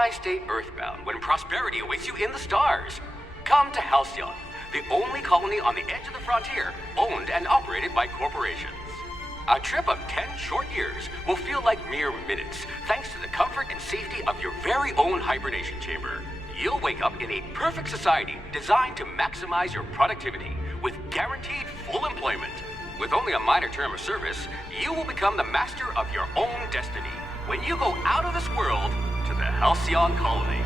Why stay earthbound when prosperity awaits you in the stars? Come to Halcyon, the only colony on the edge of the frontier, owned and operated by corporations. A trip of 10 short years will feel like mere minutes, thanks to the comfort and safety of your very own hibernation chamber. You'll wake up in a perfect society designed to maximize your productivity, with guaranteed full employment. With only a minor term of service, you will become the master of your own destiny when you go out of this world to the Halcyon colony.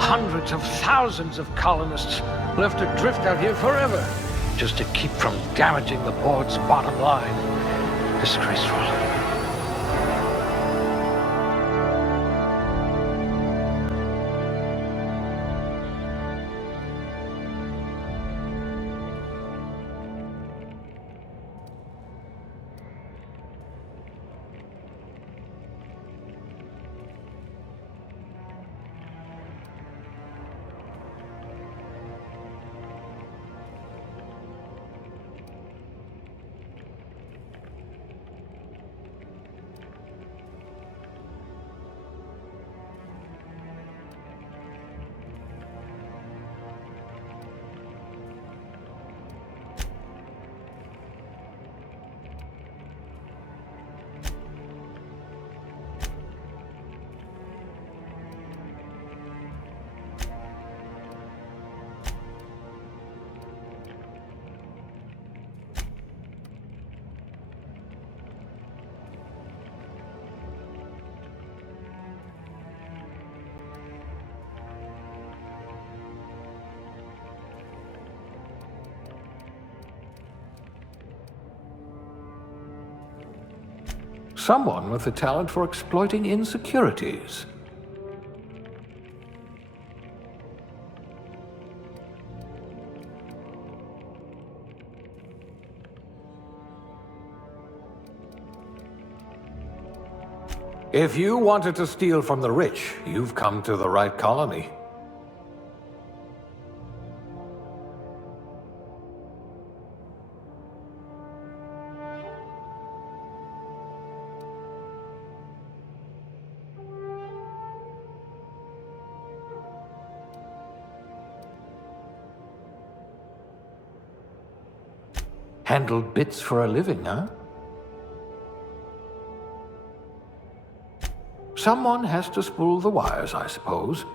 Hundreds of thousands of colonists left adrift out here forever, just to keep from damaging the board's bottom line. Disgraceful. Someone with a talent for exploiting insecurities. If you wanted to steal from the rich, you've come to the right colony. Handle bits for a living, huh? Someone has to spool the wires, I suppose.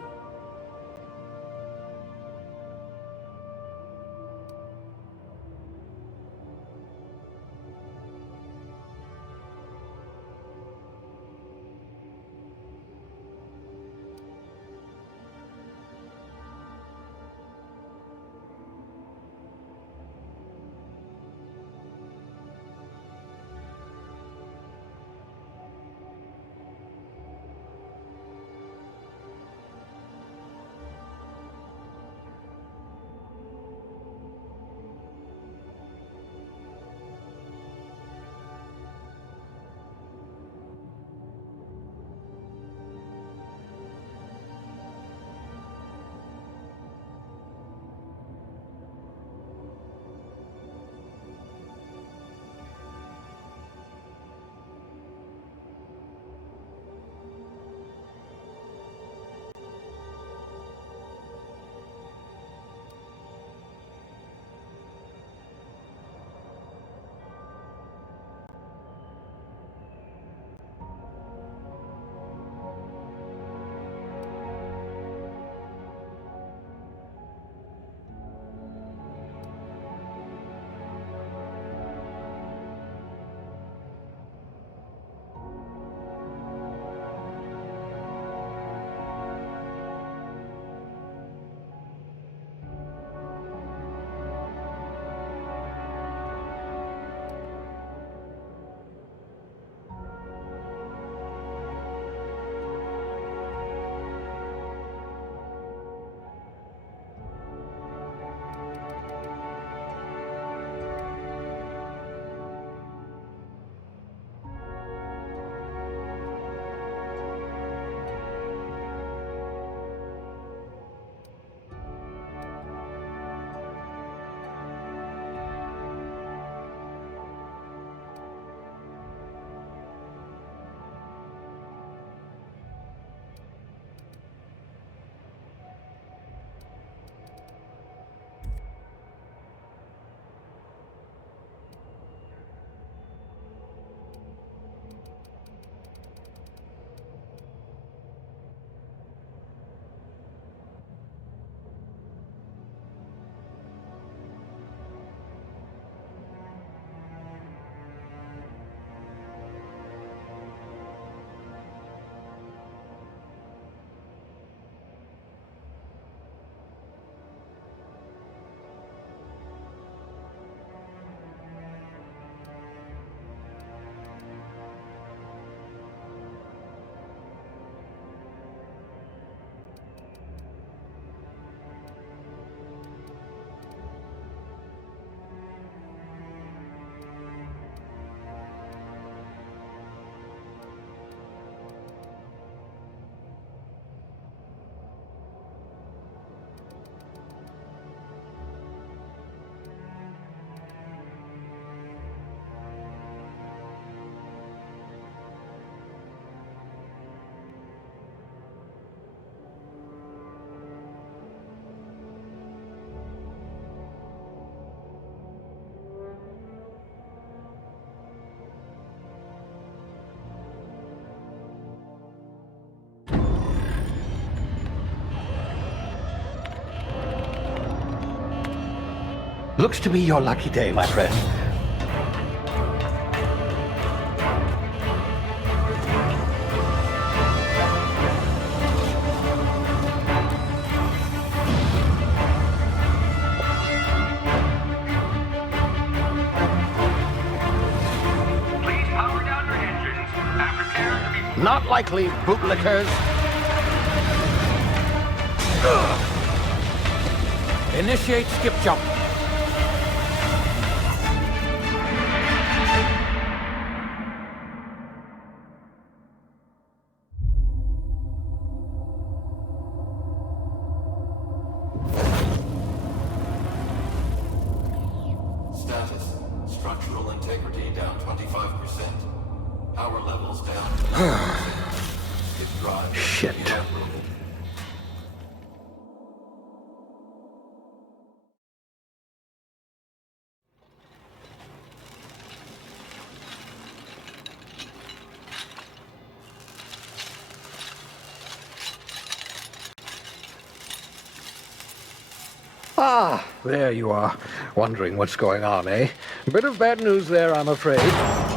Looks to be your lucky day, my friend. Please power down your engines and prepare to be... Not likely, bootlickers. Initiate skip jump. Status. Structural integrity down 25%. Power levels down. Skip drive. Shit. Ah, there you are. Wondering what's going on, eh? Bit of bad news there, I'm afraid.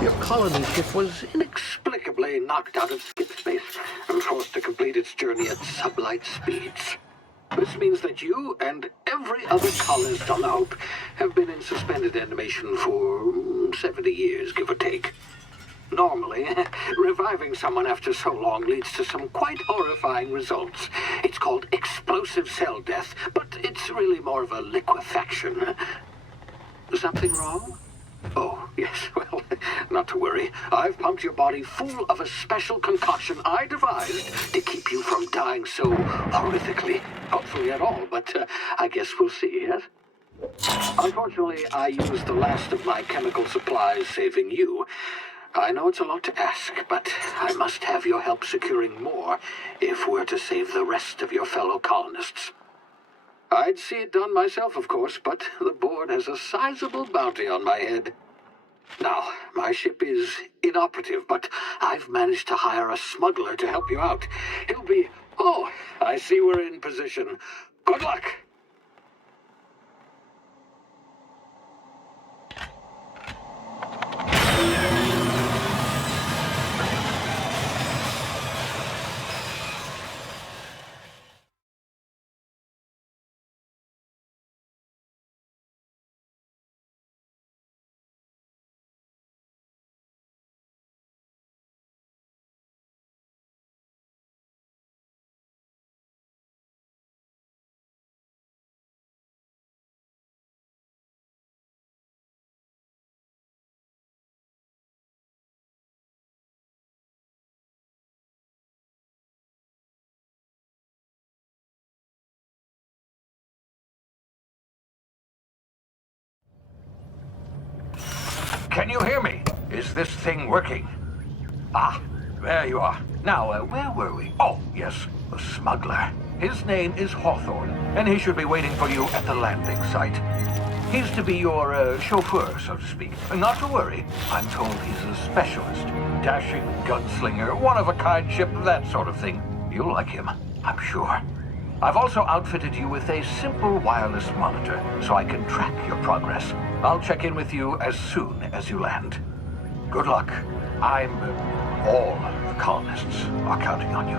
Your colony ship was inexplicably knocked out of skip space and forced to complete its journey at sublight speeds. This means that you and every other colonist on the Hope have been in suspended animation for 70 years, give or take. Normally, reviving someone after so long leads to some quite horrifying results. It's called explosive cell death, but it's really more of a liquefaction. Something wrong? Oh, yes, well, not to worry. I've pumped your body full of a special concoction I devised to keep you from dying so horrifically. Hopefully at all, but I guess we'll see, yes? Unfortunately, I used the last of my chemical supplies saving you. I know it's a lot to ask, but I must have your help securing more if we're to save the rest of your fellow colonists. I'd see it done myself, of course, but the board has a sizable bounty on my head. Now, my ship is inoperative, but I've managed to hire a smuggler to help you out. He'll be... Oh, I see we're in position. Good luck! Can you hear me? Is this thing working? Ah, there you are. Now, where were we? Oh, yes, the smuggler. His name is Hawthorne, and he should be waiting for you at the landing site. He's to be your chauffeur, so to speak. Not to worry, I'm told he's a specialist. Dashing gunslinger, one-of-a-kind ship, that sort of thing. You'll like him, I'm sure. I've also outfitted you with a simple wireless monitor, so I can track your progress. I'll check in with you as soon as you land. Good luck. All the colonists are counting on you.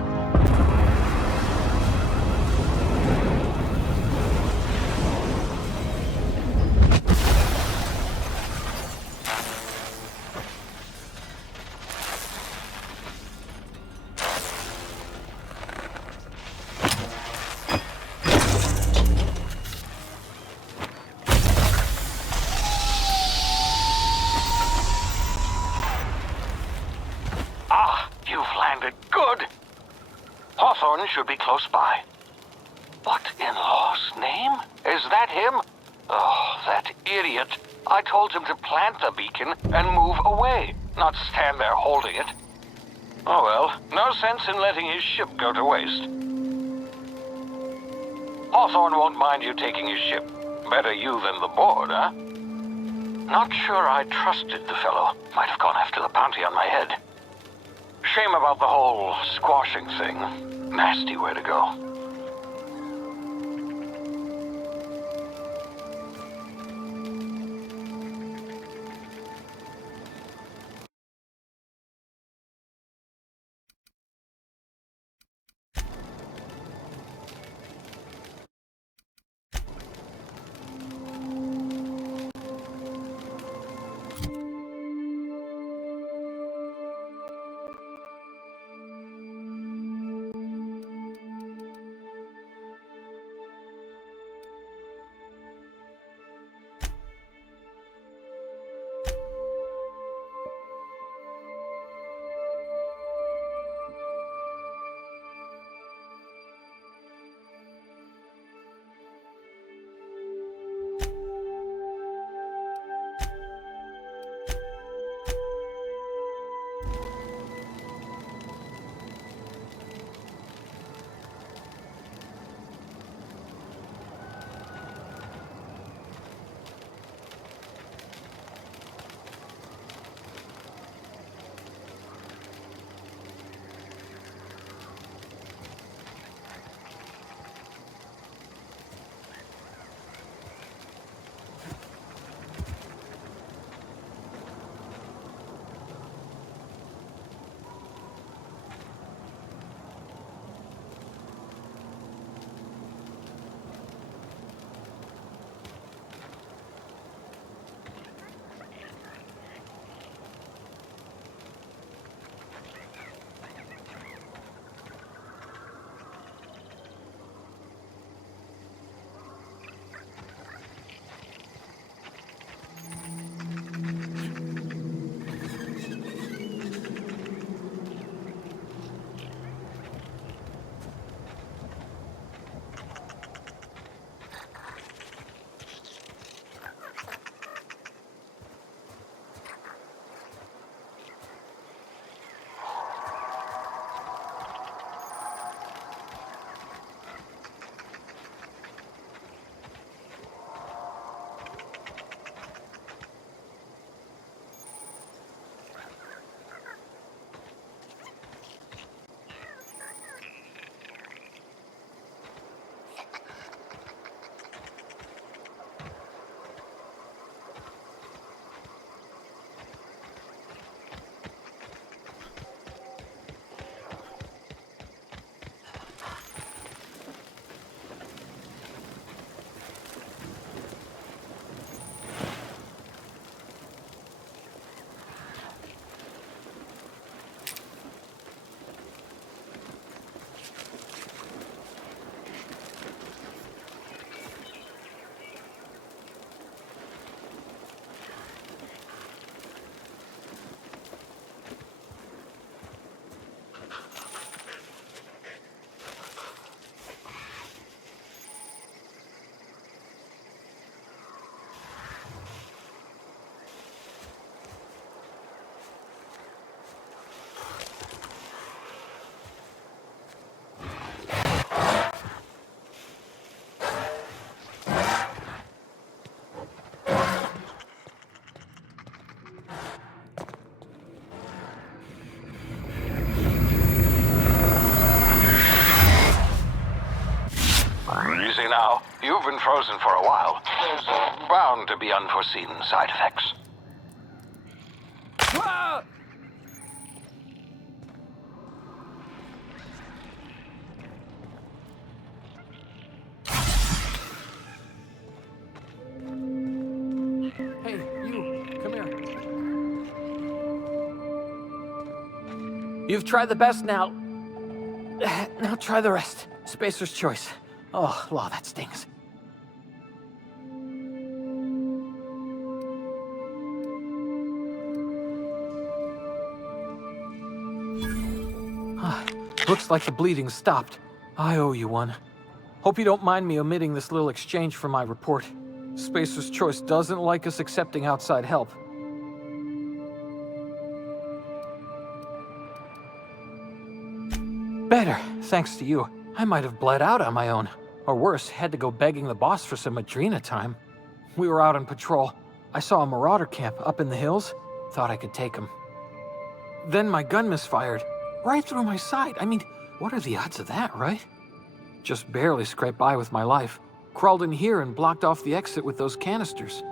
Hawthorne should be close by. What in law's name? Is that him? Oh, that idiot. I told him to plant the beacon and move away, not stand there holding it. Oh well, no sense in letting his ship go to waste. Hawthorne won't mind you taking his ship. Better you than the board, huh? Not sure I trusted the fellow. Might have gone after the bounty on my head. Shame about the whole squashing thing. Nasty way to go. Easy now. You've been frozen for a while. There's bound to be unforeseen side effects. Ah! Hey, you, come here. You've tried the best now. Now try the rest. Spacer's choice. Oh, law, that stings. Looks like the bleeding stopped. I owe you one. Hope you don't mind me omitting this little exchange from my report. Spacer's Choice doesn't like us accepting outside help. Better, thanks to you. I might have bled out on my own. Or worse, had to go begging the boss for some Adrena time. We were out on patrol. I saw a marauder camp up in the hills. Thought I could take him. Then my gun misfired. Right through my side. I mean, what are the odds of that, right? Just barely scraped by with my life. Crawled in here and blocked off the exit with those canisters.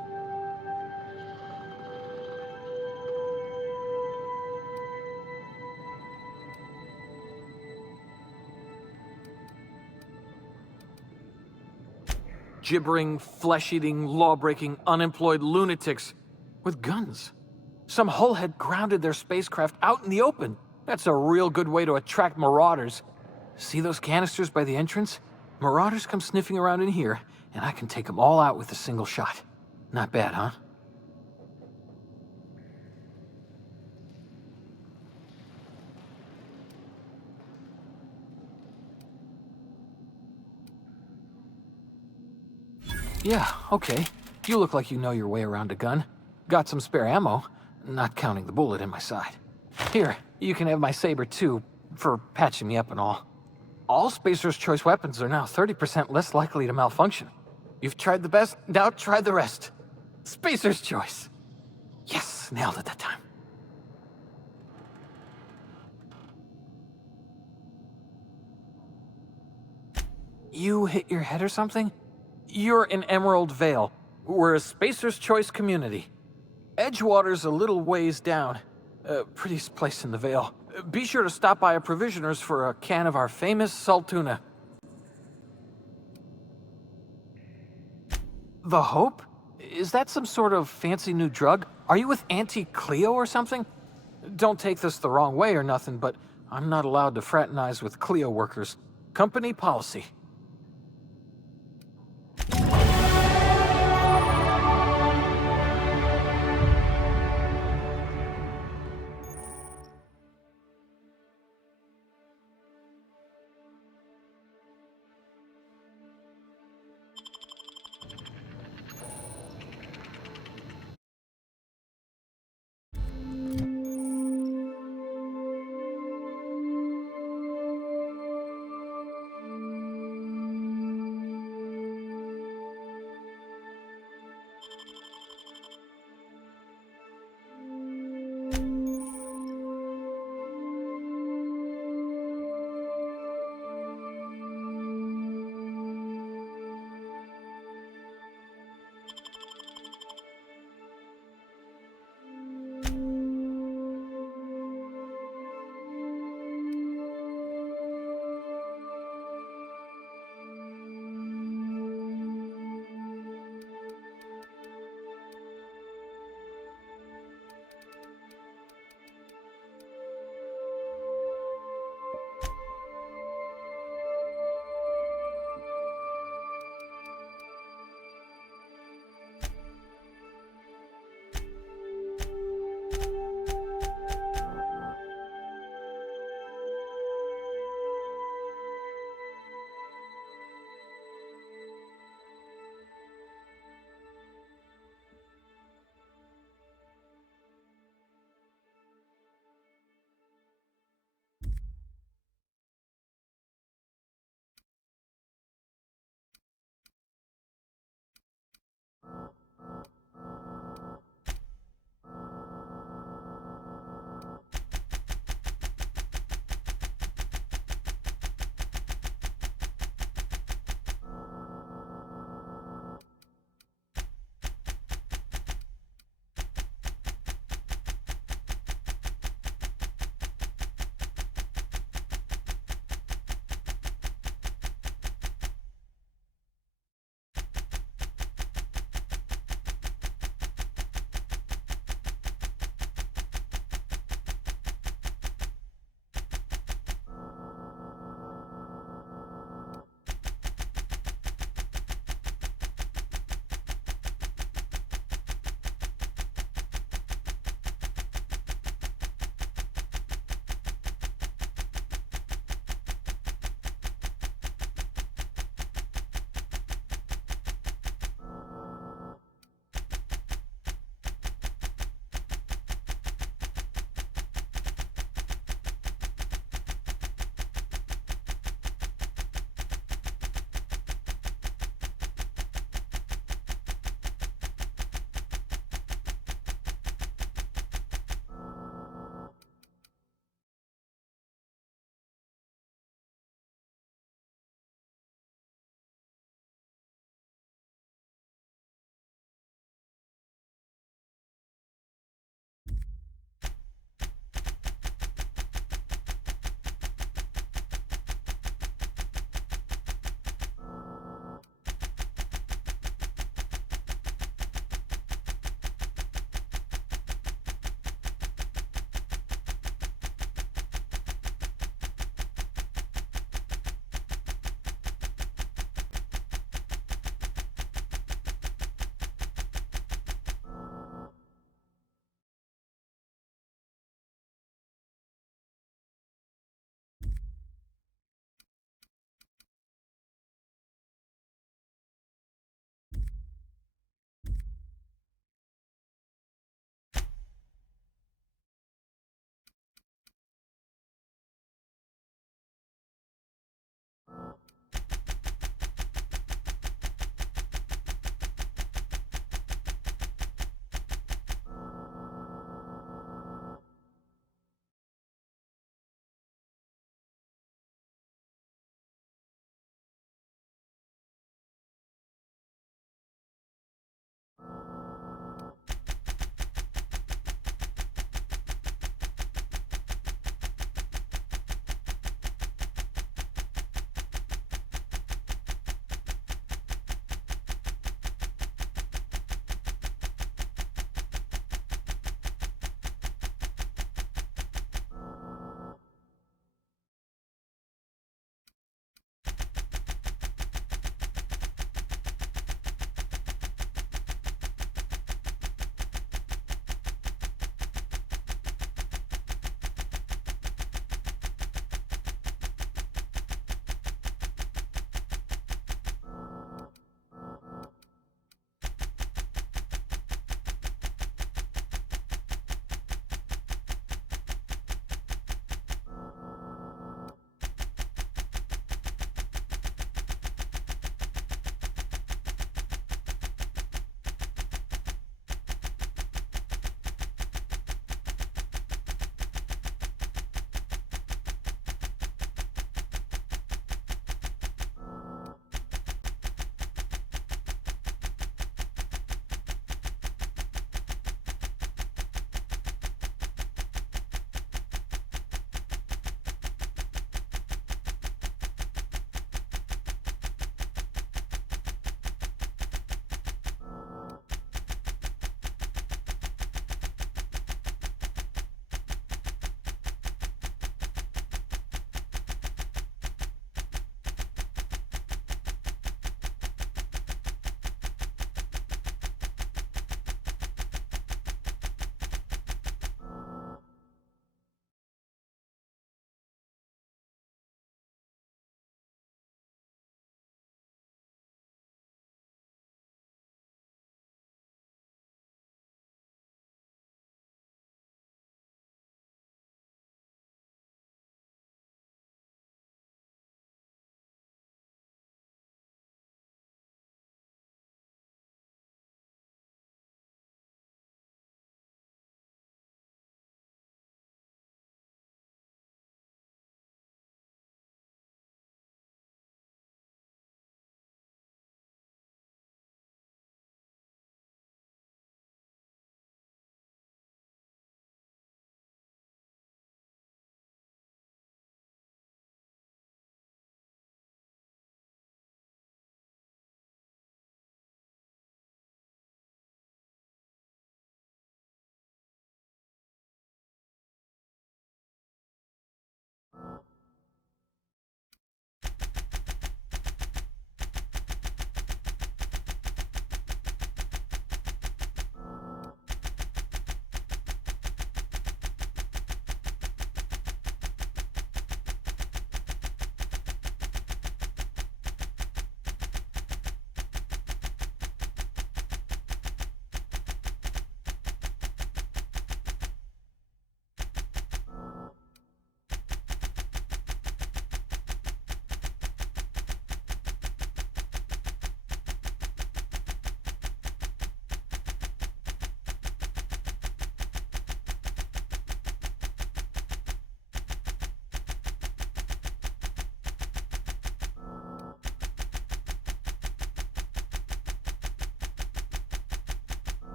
Gibbering, flesh-eating, law-breaking, unemployed lunatics with guns. Some hull had grounded their spacecraft out in the open. That's a real good way to attract marauders. See those canisters by the entrance? Marauders come sniffing around in here, and I can take them all out with a single shot. Not bad, huh? Yeah, okay. You look like you know your way around a gun. Got some spare ammo, not counting the bullet in my side. Here, you can have my saber too, for patching me up and all. All Spacer's Choice weapons are now 30% less likely to malfunction. You've tried the best, now try the rest. Spacer's Choice. Yes, nailed it that time. You hit your head or something? You're in Emerald Vale. We're a Spacer's Choice community. Edgewater's a little ways down. Prettiest place in the Vale. Be sure to stop by a provisioner's for a can of our famous salt tuna. The Hope? Is that some sort of fancy new drug? Are you with Auntie Cleo or something? Don't take this the wrong way or nothing, but I'm not allowed to fraternize with Cleo workers. Company policy.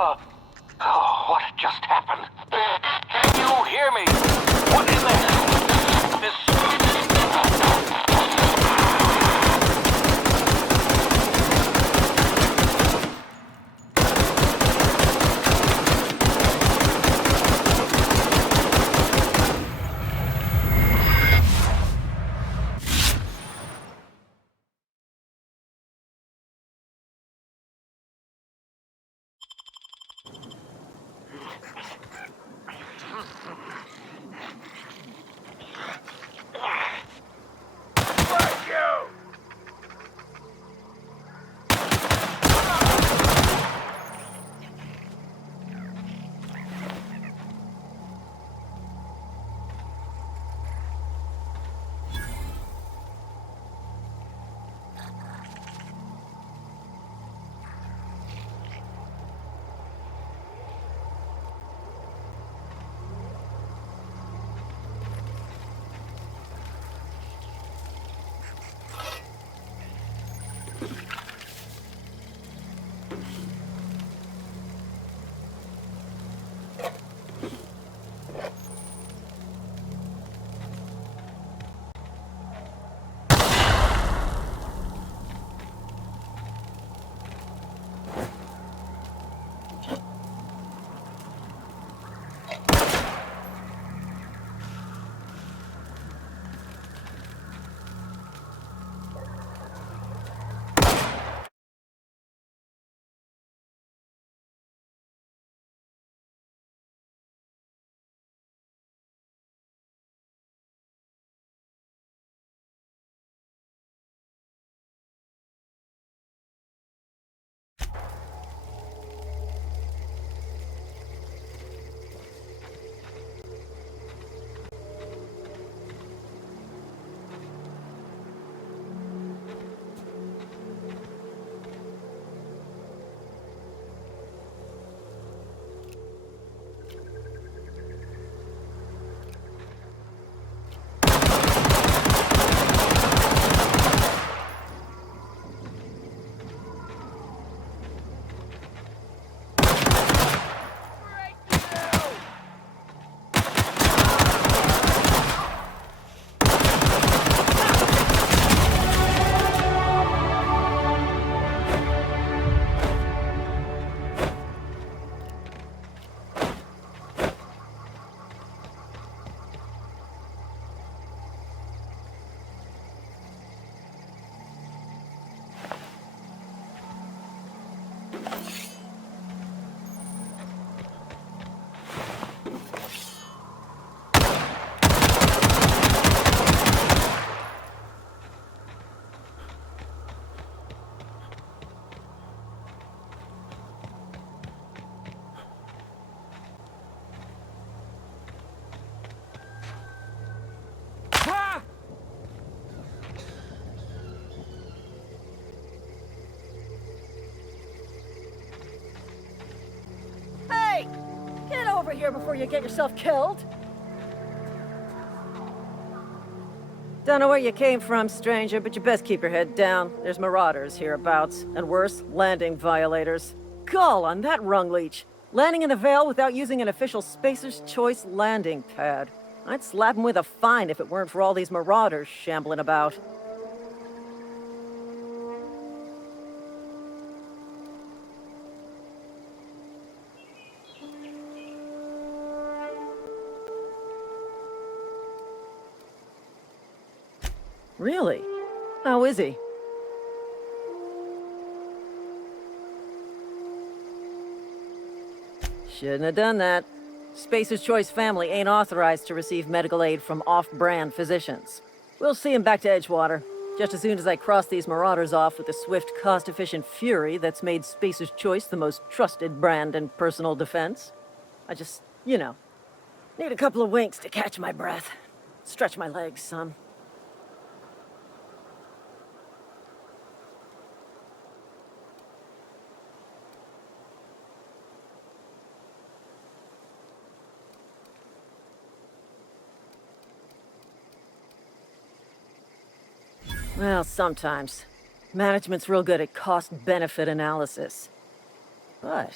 Oh, what just happened? Can you hear me? What is this? Over here before you get yourself killed. Don't know where you came from, stranger, but you best keep your head down. There's marauders hereabouts, and worse, landing violators. Gall on that rung leech. Landing in the Vale without using an official Spacer's Choice landing pad. I'd slap him with a fine if it weren't for all these marauders shambling about. Really? How is he? Shouldn't have done that. Spacer's Choice family ain't authorized to receive medical aid from off-brand physicians. We'll see him back to Edgewater, just as soon as I cross these marauders off with the swift, cost-efficient fury that's made Spacer's Choice the most trusted brand in personal defense. I just, need a couple of winks to catch my breath. Stretch my legs some. Well, sometimes. Management's real good at cost-benefit analysis. But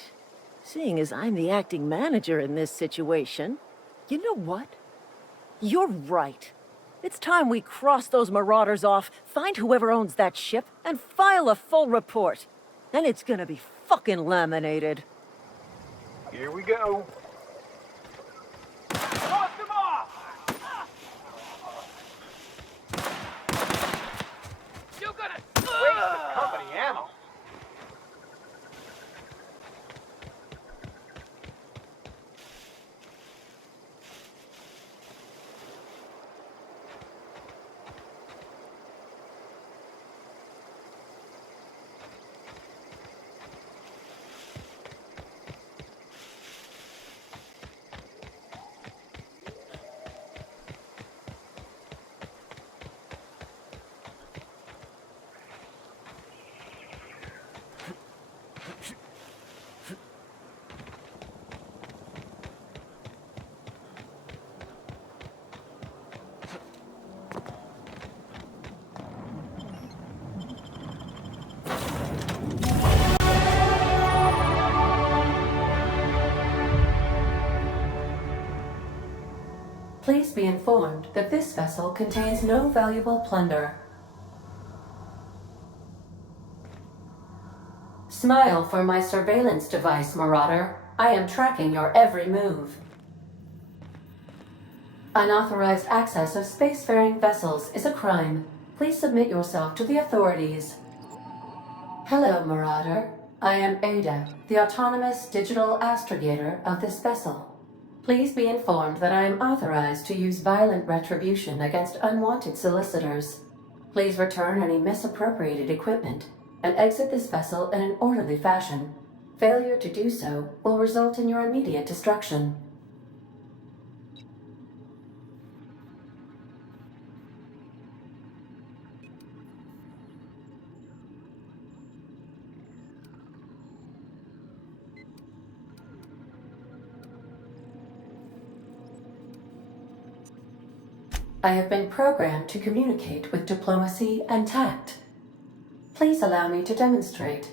Seeing as I'm the acting manager in this situation, you know what? You're right. It's time we cross those marauders off, find whoever owns that ship, and file a full report. Then it's gonna be fucking laminated. Here we go. Toss them off! You gotta waste the company ammo. Please be informed that this vessel contains no valuable plunder. Smile for my surveillance device, Marauder. I am tracking your every move. Unauthorized access of spacefaring vessels is a crime. Please submit yourself to the authorities. Hello, Marauder. I am Ada, the autonomous digital astrogator of this vessel. Please be informed that I am authorized to use violent retribution against unwanted solicitors. Please return any misappropriated equipment and exit this vessel in an orderly fashion. Failure to do so will result in your immediate destruction. I have been programmed to communicate with diplomacy and tact. Please allow me to demonstrate.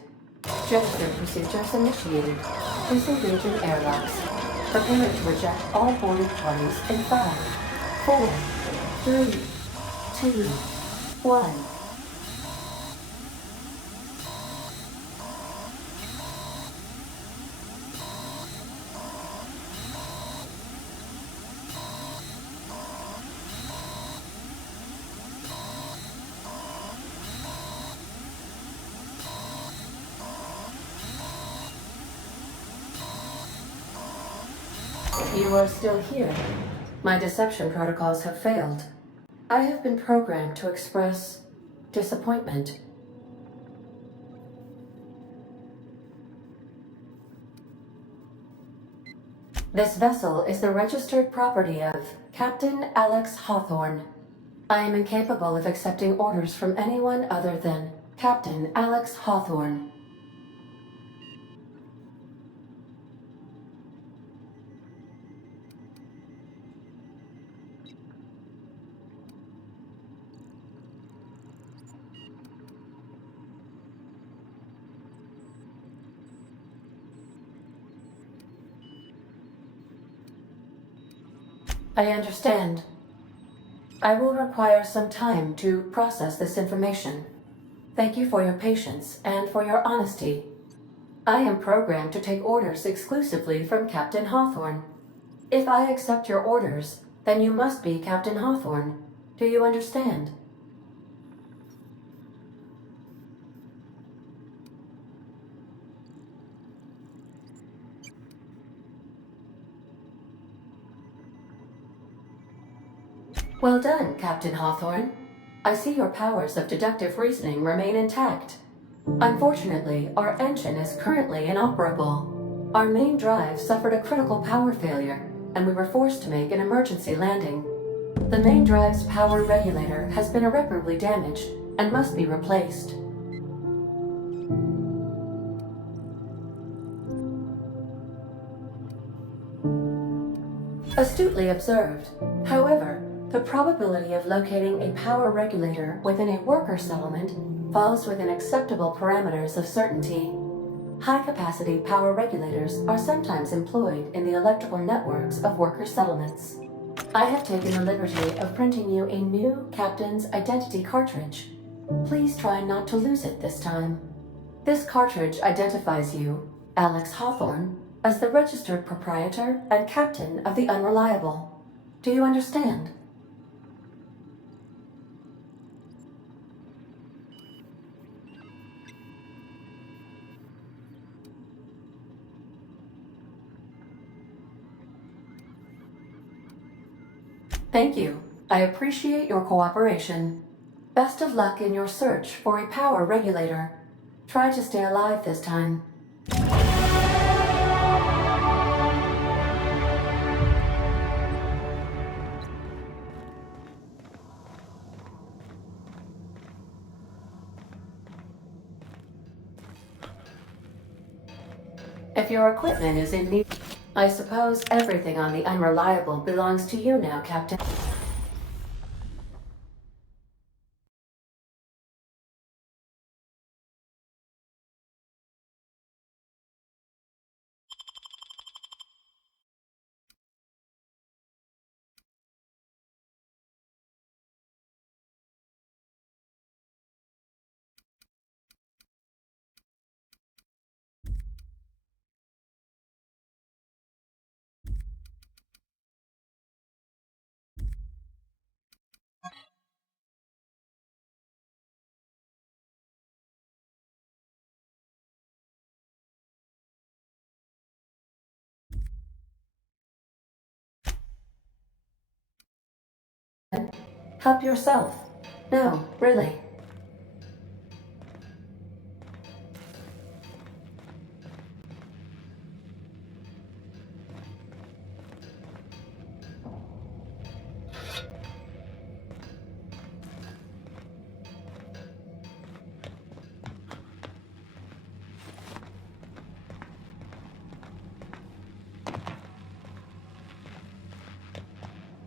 Gesture procedures initiated. Disengaging airlocks. Preparing to reject all boarding parties in 5, 4, 3, 2, 1. You are still here. My deception protocols have failed. I have been programmed to express disappointment. This vessel is the registered property of Captain Alex Hawthorne. I am incapable of accepting orders from anyone other than Captain Alex Hawthorne. I understand. I will require some time to process this information. Thank you for your patience and for your honesty. I am programmed to take orders exclusively from Captain Hawthorne. If I accept your orders, then you must be Captain Hawthorne. Do you understand? Well done, Captain Hawthorne. I see your powers of deductive reasoning remain intact. Unfortunately, our engine is currently inoperable. Our main drive suffered a critical power failure, and we were forced to make an emergency landing. The main drive's power regulator has been irreparably damaged and must be replaced. Astutely observed. However, the probability of locating a power regulator within a worker settlement falls within acceptable parameters of certainty. High-capacity power regulators are sometimes employed in the electrical networks of worker settlements. I have taken the liberty of printing you a new Captain's Identity cartridge. Please try not to lose it this time. This cartridge identifies you, Alex Hawthorne, as the registered proprietor and captain of the Unreliable. Do you understand? Thank you. I appreciate your cooperation. Best of luck in your search for a power regulator. Try to stay alive this time. If your equipment is in need, I suppose everything on the Unreliable belongs to you now, Captain. Help yourself. No, really.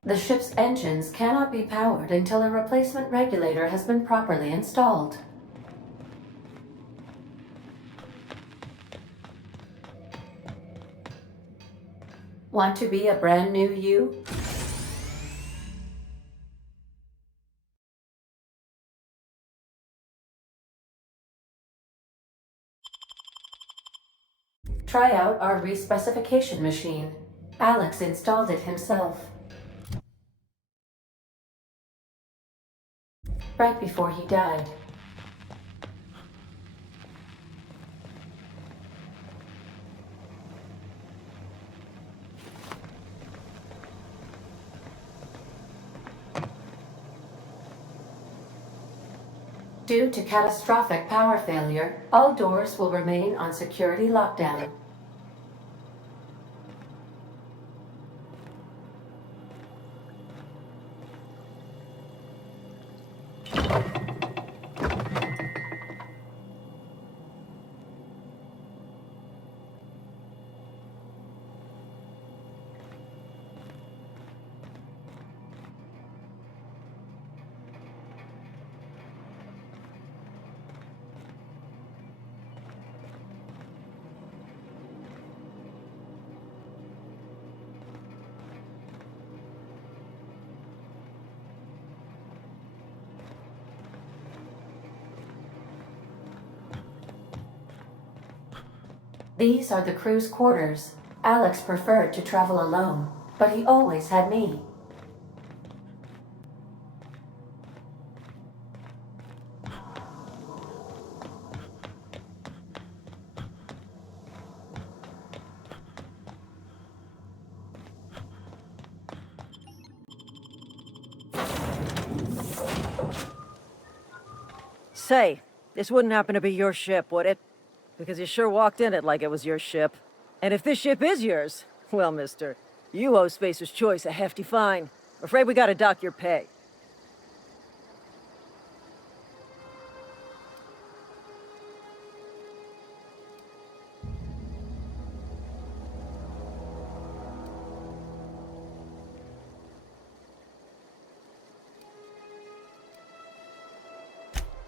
The ship's engines cannot be powered until a replacement regulator has been properly installed. Want to be a brand new you? Try out our respecification machine. Alex installed it himself. Right before he died. Due to catastrophic power failure, all doors will remain on security lockdown. These are the crew's quarters. Alex preferred to travel alone, but he always had me. Say, this wouldn't happen to be your ship, would it? Because you sure walked in it like it was your ship. And if this ship is yours, well, mister, you owe Spacer's Choice a hefty fine. Afraid we gotta dock your pay.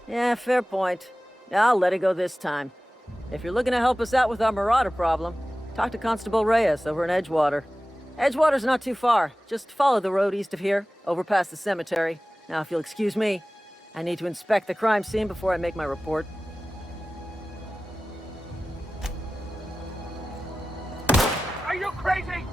Yeah, fair point. I'll let it go this time. If you're looking to help us out with our Marauder problem, talk to Constable Reyes over in Edgewater. Edgewater's not too far. Just follow the road east of here, over past the cemetery. Now, if you'll excuse me, I need to inspect the crime scene before I make my report. Are you crazy?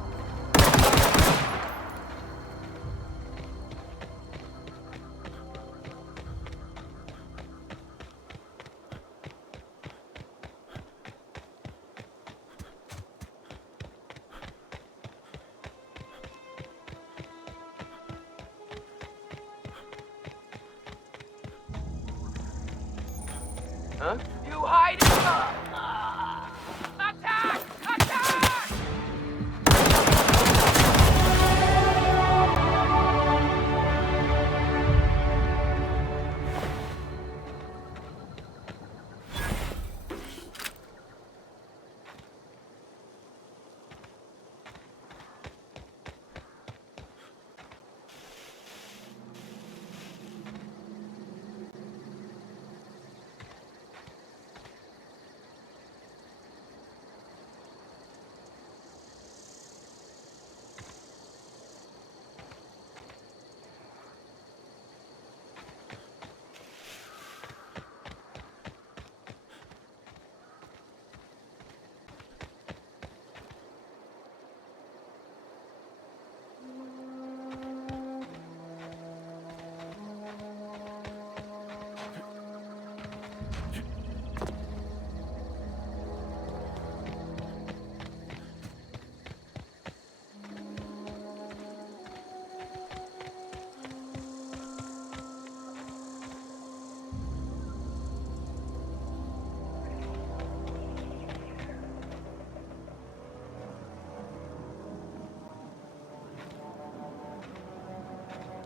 Huh? You hiding? Attack! Attack!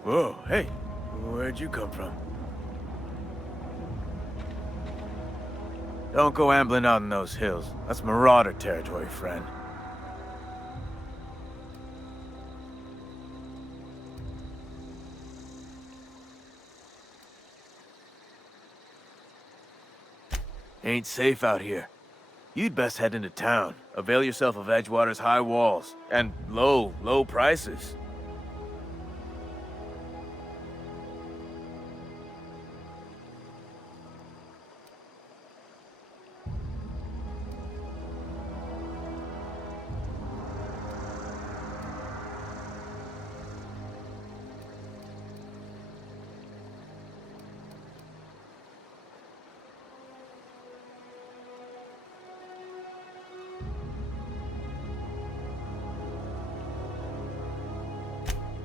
Whoa, hey, where'd you come from? Don't go ambling out in those hills. That's Marauder territory, friend. Ain't safe out here. You'd best head into town. Avail yourself of Edgewater's high walls and low prices.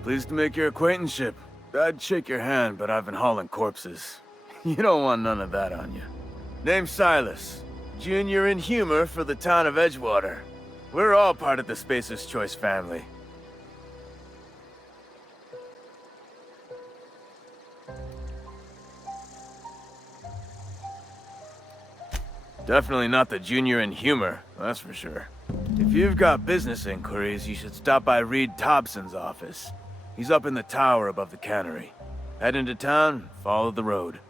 Pleased to make your acquaintanceship. I'd shake your hand, but I've been hauling corpses. You don't want none of that on you. Name's Silas. Junior in humor for the town of Edgewater. We're all part of the Spacer's Choice family. Definitely not the junior in humor, that's for sure. If you've got business inquiries, you should stop by Reed Thompson's office. He's up in the tower above the cannery. Head into town, follow the road.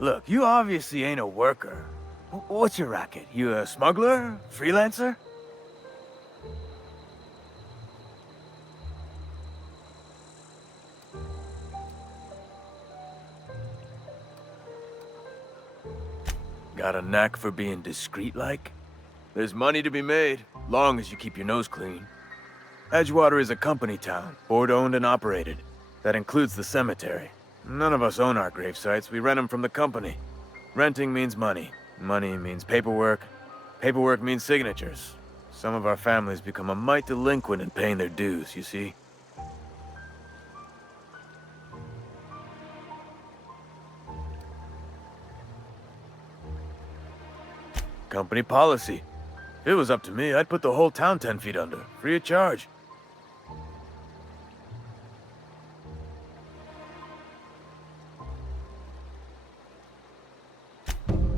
Look, you obviously ain't a worker. What's your racket? You a smuggler? Freelancer? Got a knack for being discreet-like? There's money to be made, long as you keep your nose clean. Edgewater is a company town, board-owned and operated. That includes the cemetery. None of us own our grave sites, we rent them from the company. Renting means money. Money means paperwork. Paperwork means signatures. Some of our families become a mite delinquent in paying their dues, you see? Company policy. If it was up to me, I'd put the whole town 10 feet under, free of charge.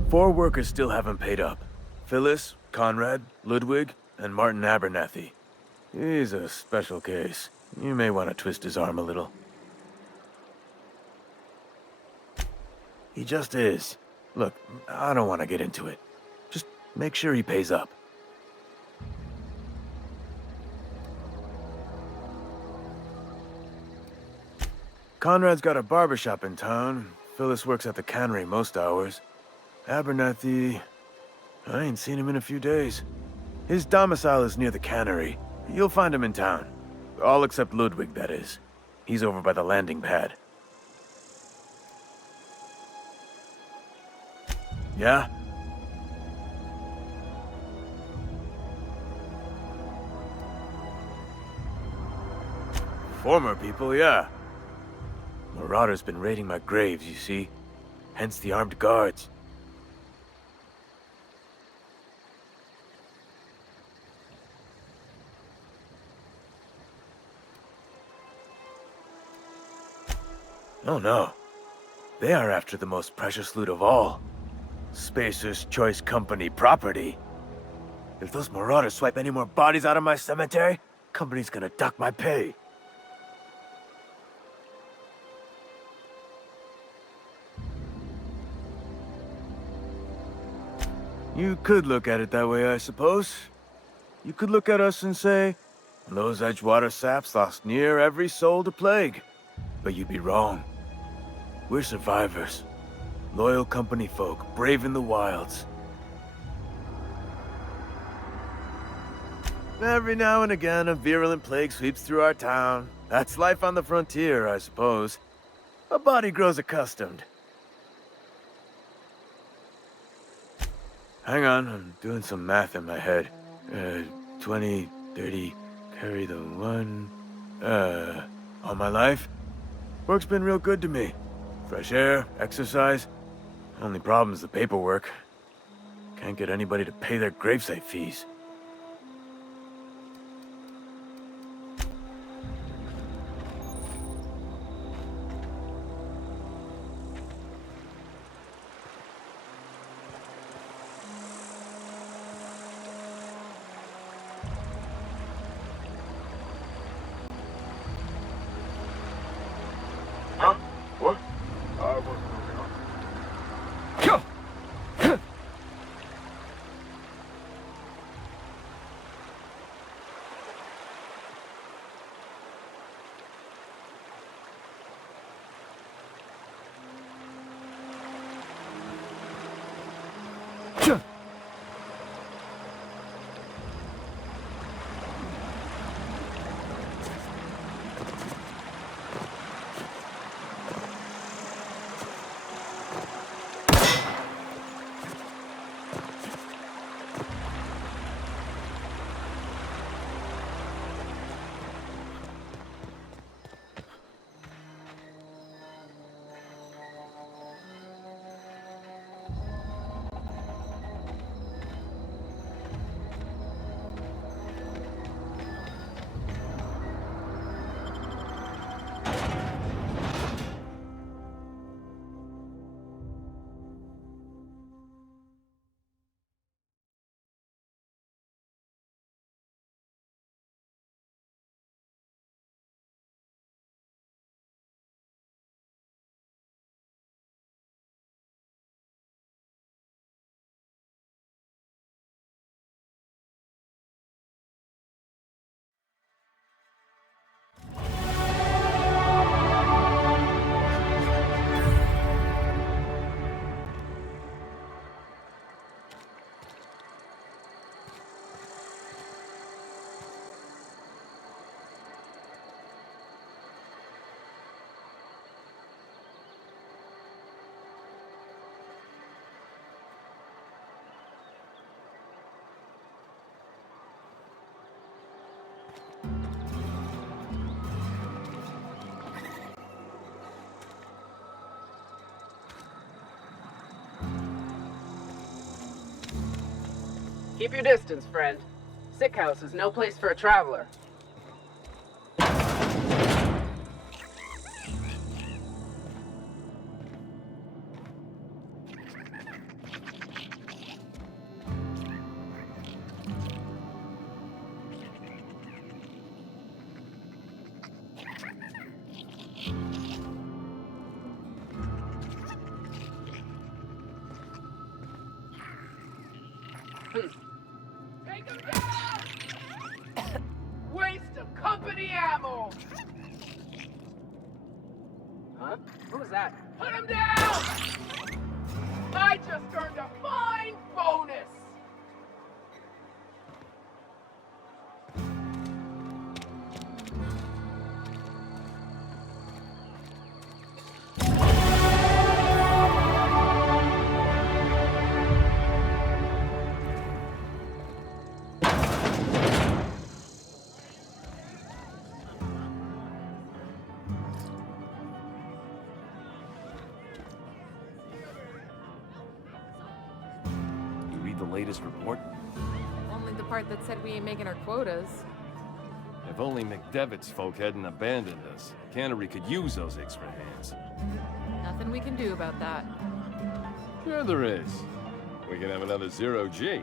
Four workers still haven't paid up. Phyllis, Conrad, Ludwig, and Martin Abernathy. He's a special case. You may want to twist his arm a little. He just is. Look, I don't want to get into it. Just Make sure he pays up. Conrad's got a barbershop in town. Phyllis works at the cannery most hours. Abernathy... I ain't seen him in a few days. His domicile is near the cannery. You'll find him in town. All except Ludwig, that is. He's over by the landing pad. Yeah? Former people, yeah. Marauder's been raiding my graves, you see. Hence the armed guards. Oh no. They are after the most precious loot of all. Spacer's Choice Company property. If those marauders swipe any more bodies out of my cemetery, company's gonna dock my pay. You could look at it that way, I suppose. You could look at us and say, those Edgewater saps lost near every soul to plague. But you'd be wrong. We're survivors. Loyal company folk, brave in the wilds. Every now and again, a virulent plague sweeps through our town. That's life on the frontier, I suppose. A body grows accustomed. Hang on, I'm doing some math in my head. 20, 30, carry the 1... all my life? Work's been real good to me. Fresh air, exercise. Only problem's the paperwork. Can't get anybody to pay their gravesite fees. Huh? What? Keep your distance, friend. Sick house is no place for a traveler. What was that? Put him down! I just earned a fine bonus! The latest report? Only the part that said we ain't making our quotas. If only McDevitt's folk hadn't abandoned us. Cannery could use those extra hands. Nothing we can do about that. Sure there is. We can have another zero-G.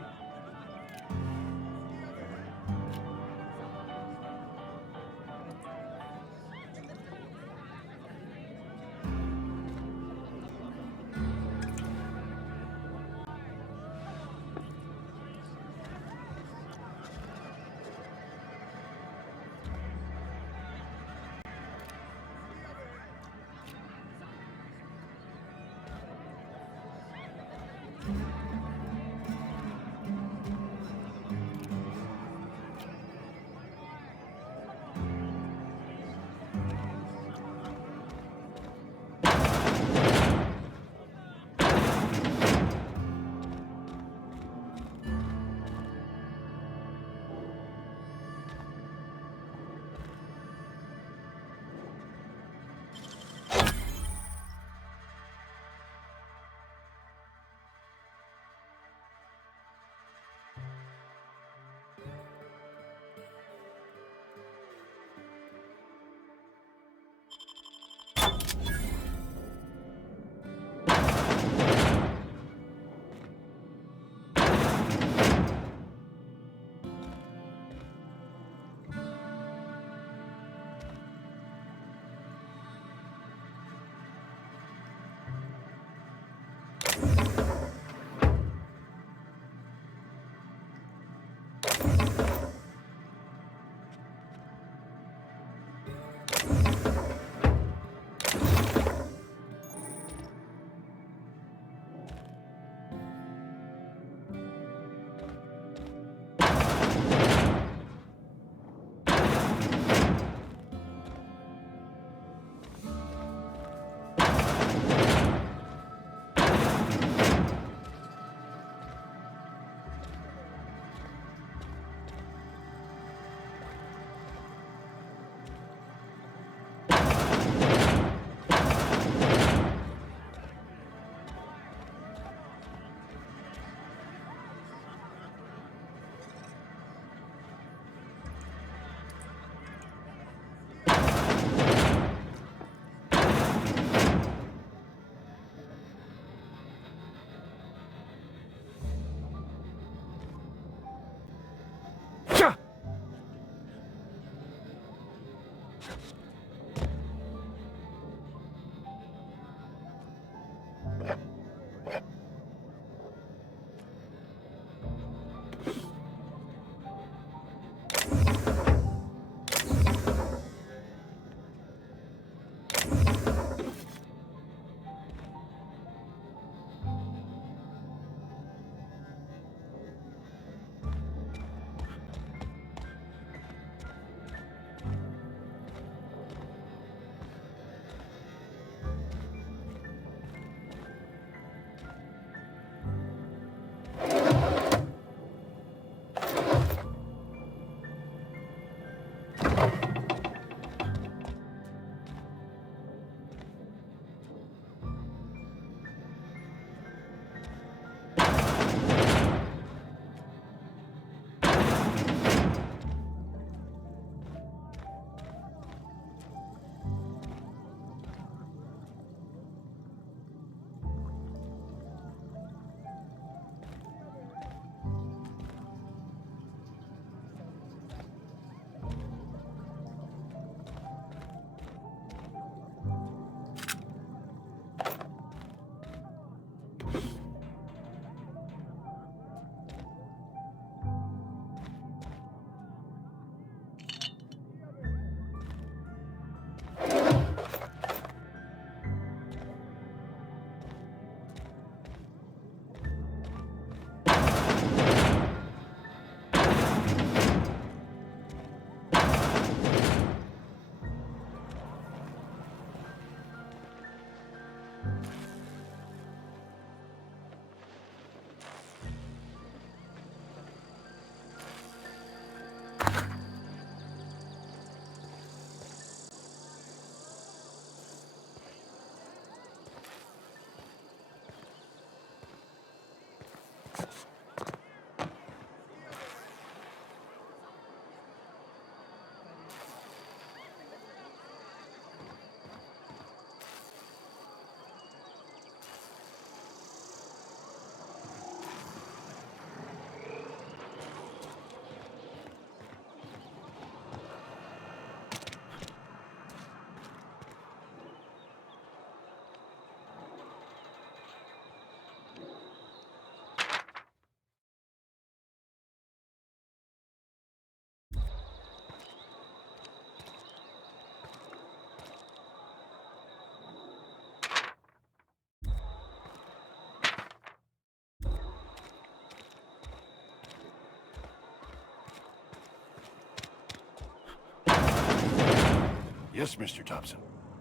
Yes, Mr. Thompson.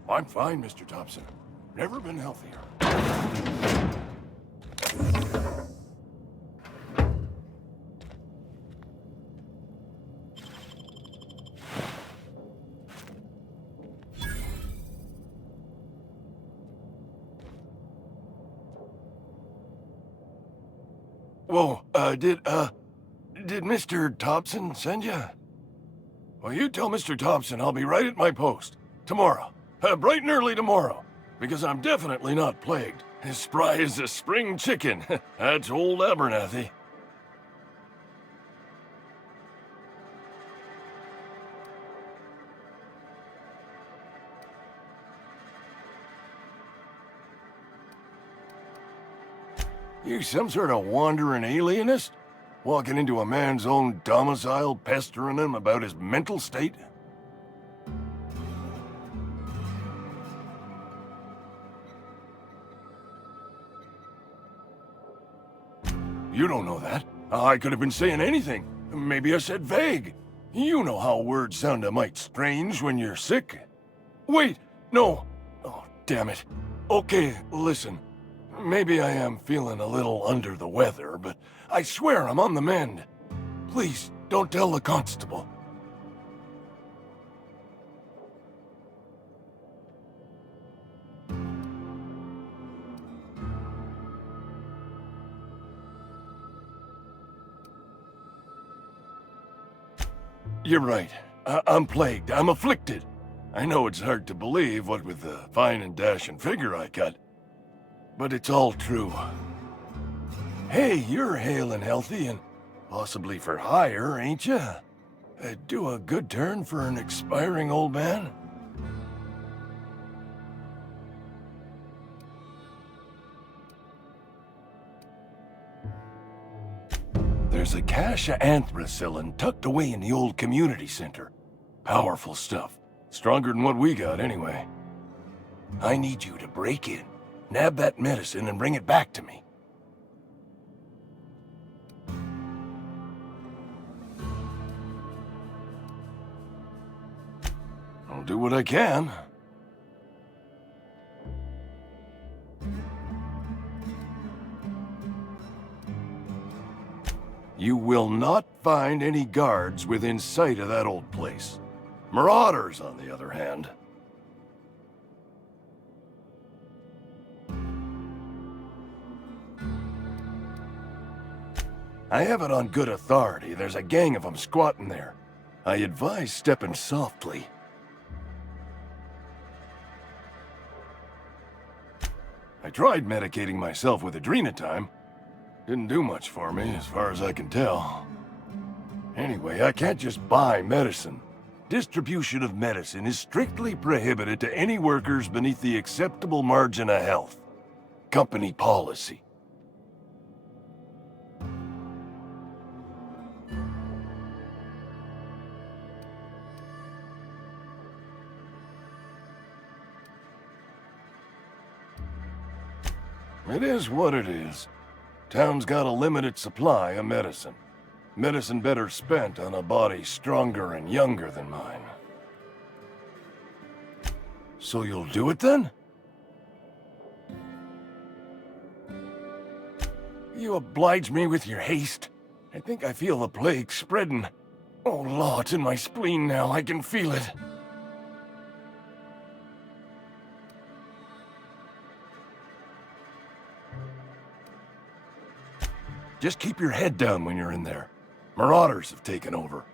I'm fine, Mr. Thompson. Never been healthier. Whoa, did Mr. Thompson send you? Well, you tell Mr. Thompson I'll be right at my post. Tomorrow. Bright and early tomorrow. Because I'm definitely not plagued. As spry as a spring chicken. That's old Abernathy. You some sort of wandering alienist? Walking into a man's own domicile, pestering him about his mental state? You don't know that. I could have been saying anything. Maybe I said vague. You know how words sound a mite strange when you're sick. Wait, no. Oh, damn it. Okay, listen. Maybe I am feeling a little under the weather, but I swear I'm on the mend. Please, don't tell the constable. You're right. I'm plagued. I'm afflicted. I know it's hard to believe, what with the fine and dashing figure I got. But it's all true. Hey, you're hale and healthy and possibly for hire, ain't you? Do a good turn for an expiring old man? There's a cache of anthracillin tucked away in the old community center. Powerful stuff. Stronger than what we got, anyway. I need you to break in, nab that medicine, and bring it back to me. I'll do what I can. You will not find any guards within sight of that old place. Marauders, on the other hand. I have it on good authority. There's a gang of them squatting there. I advise stepping softly. I tried medicating myself with Adrenatime. Didn't do much for me, as far as I can tell. Anyway, I can't just buy medicine. Distribution of medicine is strictly prohibited to any workers beneath the acceptable margin of health. Company policy. It is what it is. Town's got a limited supply of medicine. Medicine better spent on a body stronger and younger than mine. So you'll do it then? You oblige me with your haste. I think I feel the plague spreading. Oh, Law, it's in my spleen now. I can feel it. Just keep your head down when you're in there. Marauders have taken over.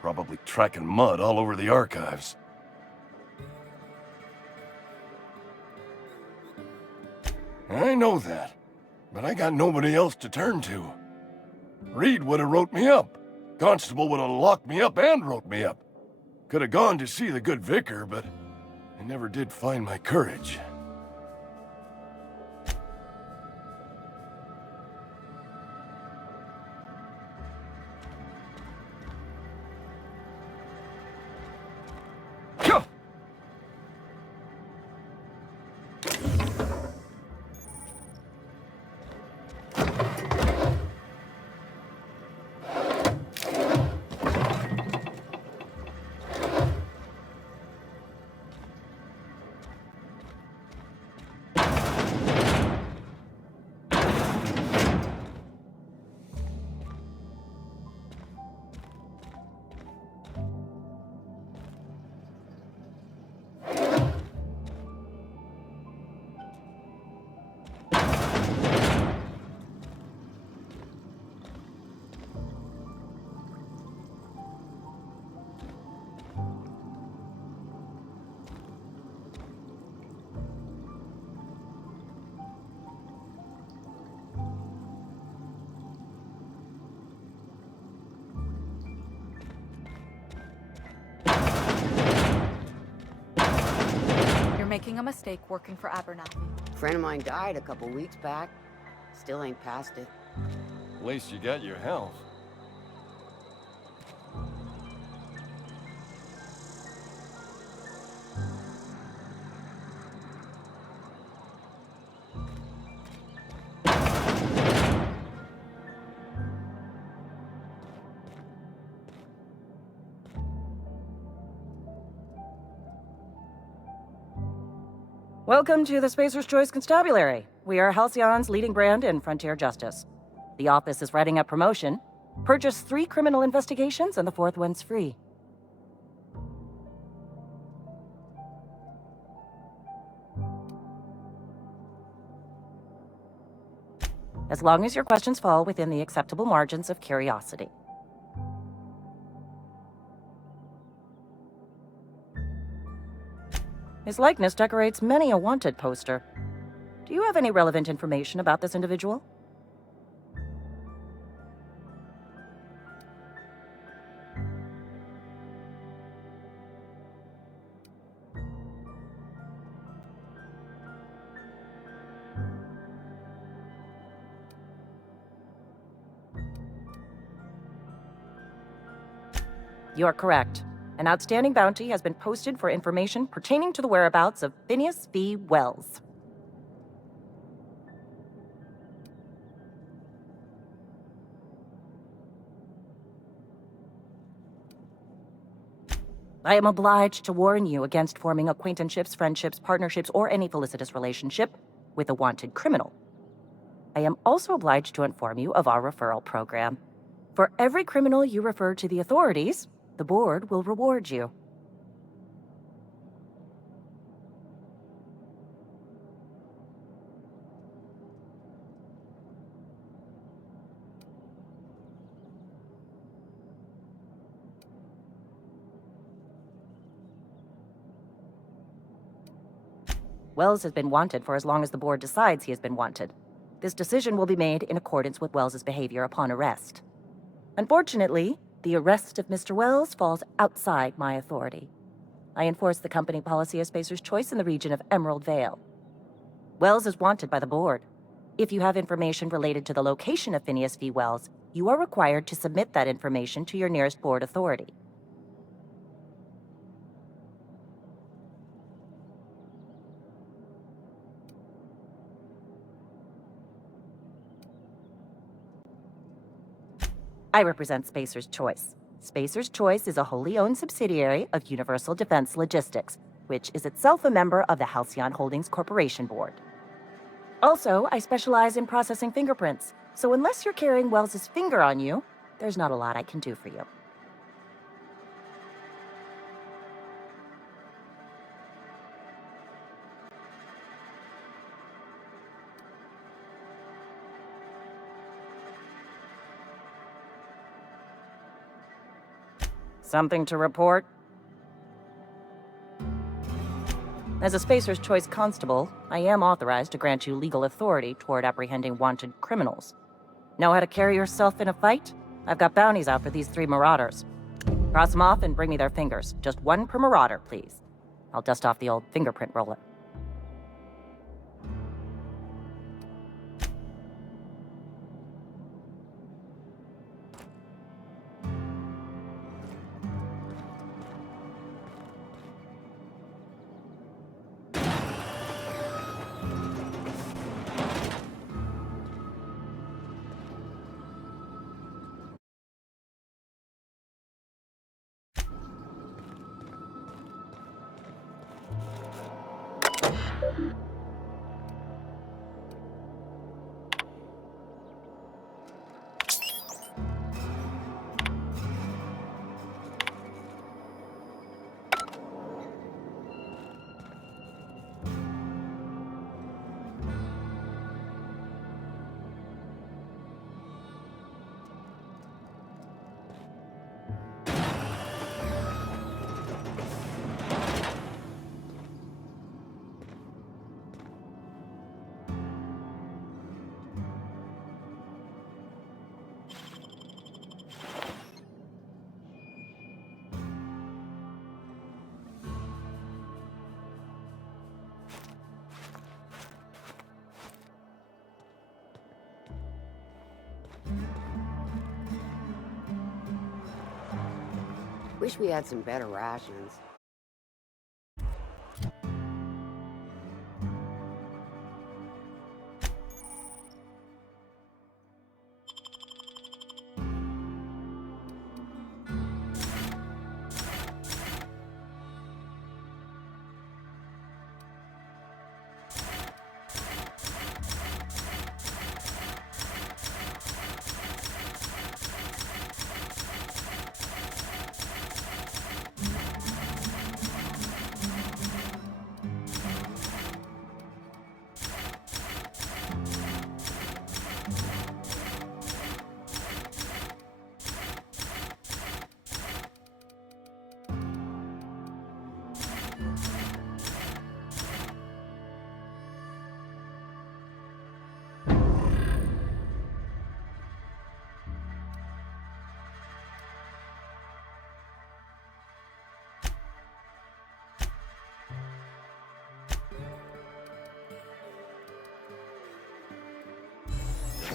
Probably tracking mud all over the archives. I know that, but I got nobody else to turn to. Reed would have wrote me up. Constable would have locked me up and wrote me up. Could have gone to see the good vicar, but I never did find my courage. making a mistake working for Abernathy. Friend of mine died a couple weeks back. Still ain't past it. At least you got your health. Welcome to the Spacer's Choice Constabulary. We are Halcyon's leading brand in frontier justice. The office is writing up promotion. Purchase 3 criminal investigations and the 4th one's free. As long as your questions fall within the acceptable margins of curiosity. His likeness decorates many a wanted poster. Do you have any relevant information about this individual? You are correct. An outstanding bounty has been posted for information pertaining to the whereabouts of Phineas V. Wells. I am obliged to warn you against forming acquaintanceships, friendships, partnerships, or any felicitous relationship with a wanted criminal. I am also obliged to inform you of our referral program. For every criminal you refer to the authorities, the board will reward you. Wells has been wanted for as long as the board decides he has been wanted. This decision will be made in accordance with Wells's behavior upon arrest. Unfortunately, the arrest of Mr. Wells falls outside my authority. I enforce the company policy of Spacer's Choice in the region of Emerald Vale. Wells is wanted by the board. If you have information related to the location of Phineas V. Wells, you are required to submit that information to your nearest board authority. I represent Spacer's Choice. Spacer's Choice is a wholly owned subsidiary of Universal Defense Logistics, which is itself a member of the Halcyon Holdings Corporation Board. Also, I specialize in processing fingerprints, so unless you're carrying Wells's finger on you, there's not a lot I can do for you. Something to report? As a Spacer's Choice constable, I am authorized to grant you legal authority toward apprehending wanted criminals. Know how to carry yourself in a fight? I've got bounties out for these 3 marauders. Cross them off and bring me their fingers. Just 1 per marauder, please. I'll dust off the old fingerprint roller. Wish we had some better rations.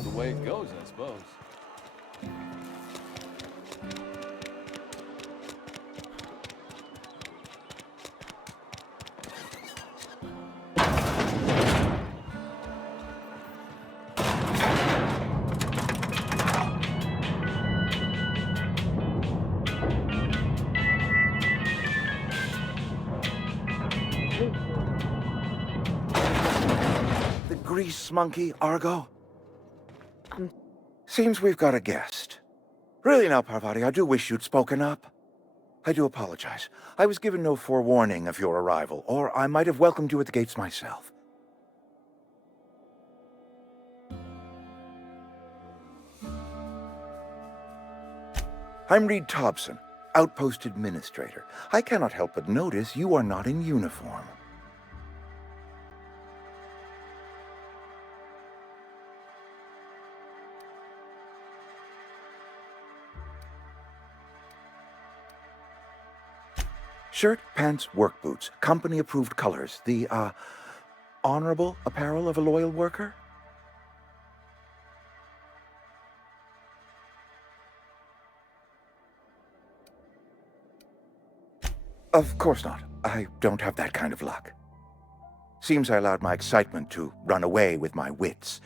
The way it goes, I suppose. The grease monkey, Argo? Seems we've got a guest. Really now, Parvati, I do wish you'd spoken up. I do apologize. I was given no forewarning of your arrival, or I might have welcomed you at the gates myself. I'm Reed Thompson, Outpost Administrator. I cannot help but notice you are not in uniform. Shirt, pants, work boots, company-approved colors. The, honorable apparel of a loyal worker? Of course not. I don't have that kind of luck. Seems I allowed my excitement to run away with my wits.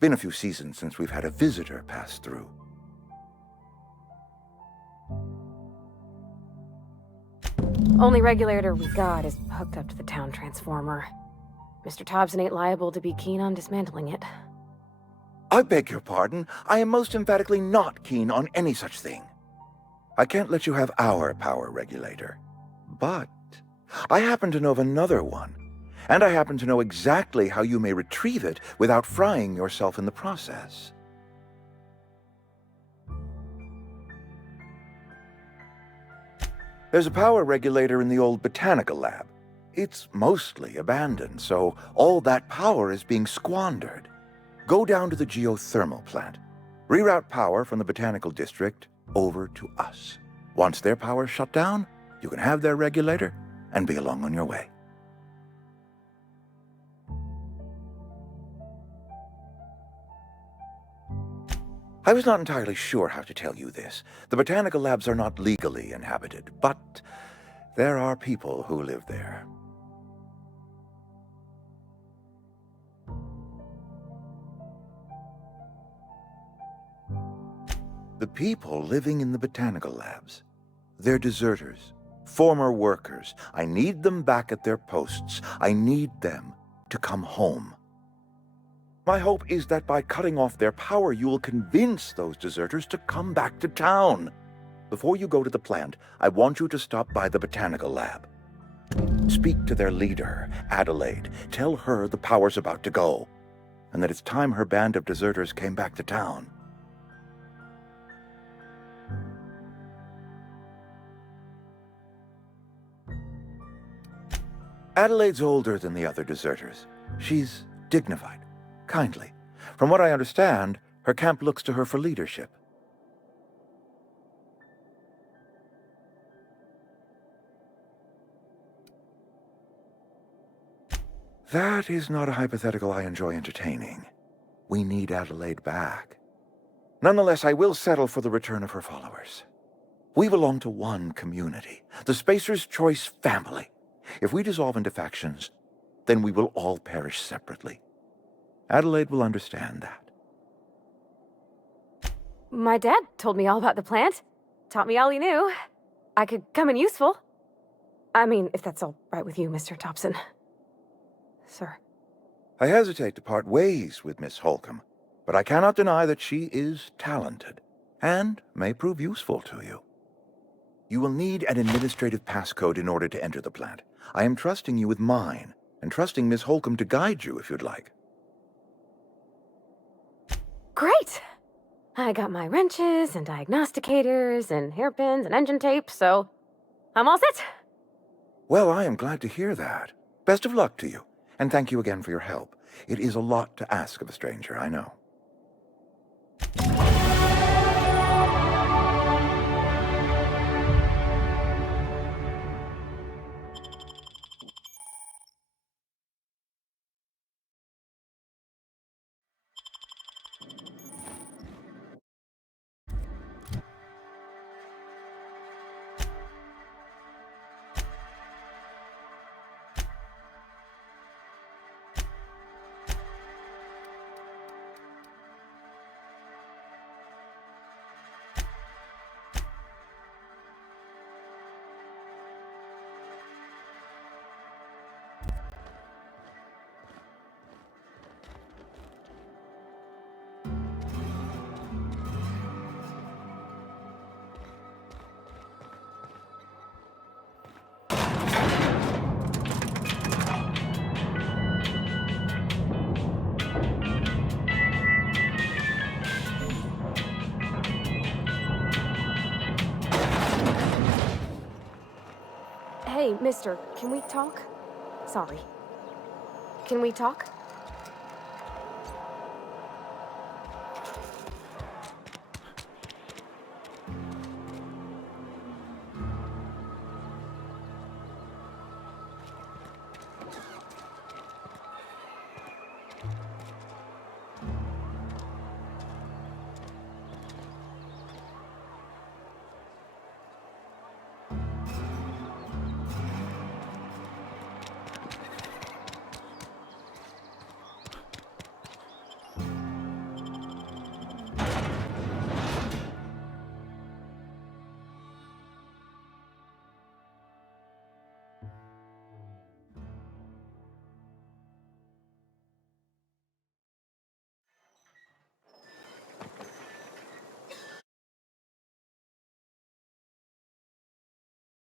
Been a few seasons since we've had a visitor pass through. Only regulator we got is hooked up to the town transformer. Mr. Thompson ain't liable to be keen on dismantling it. I beg your pardon. I am most emphatically not keen on any such thing. I can't let you have our power regulator. But I happen to know of another one, and I happen to know exactly how you may retrieve it without frying yourself in the process. There's a power regulator in the old botanical lab. It's mostly abandoned, so all that power is being squandered. Go down to the geothermal plant. Reroute power from the botanical district over to us. Once their power's shut down, you can have their regulator and be along on your way. I was not entirely sure how to tell you this. The botanical labs are not legally inhabited, but there are people who live there. The people living in the botanical labs, they're deserters, former workers. I need them back at their posts. I need them to come home. My hope is that by cutting off their power, you will convince those deserters to come back to town. Before you go to the plant, I want you to stop by the botanical lab. Speak to their leader, Adelaide. Tell her the power's about to go, and that it's time her band of deserters came back to town. Adelaide's older than the other deserters. She's dignified. Kindly. From what I understand, her camp looks to her for leadership. That is not a hypothetical I enjoy entertaining. We need Adelaide back. Nonetheless, I will settle for the return of her followers. We belong to one community, the Spacer's Choice family. If we dissolve into factions, then we will all perish separately. Adelaide will understand that. My dad told me all about the plant. Taught me all he knew. I could come in useful. I mean, if that's all right with you, Mr. Thompson. Sir. I hesitate to part ways with Miss Holcomb, but I cannot deny that she is talented and may prove useful to you. You will need an administrative passcode in order to enter the plant. I am trusting you with mine, and trusting Miss Holcomb to guide you if you'd like. Great! I got my wrenches and diagnosticators and hairpins and engine tape, so I'm all set. Well, I am glad to hear that. Best of luck to you, and thank you again for your help. It is a lot to ask of a stranger, I know. Hey, mister, can we talk? Sorry. Can we talk?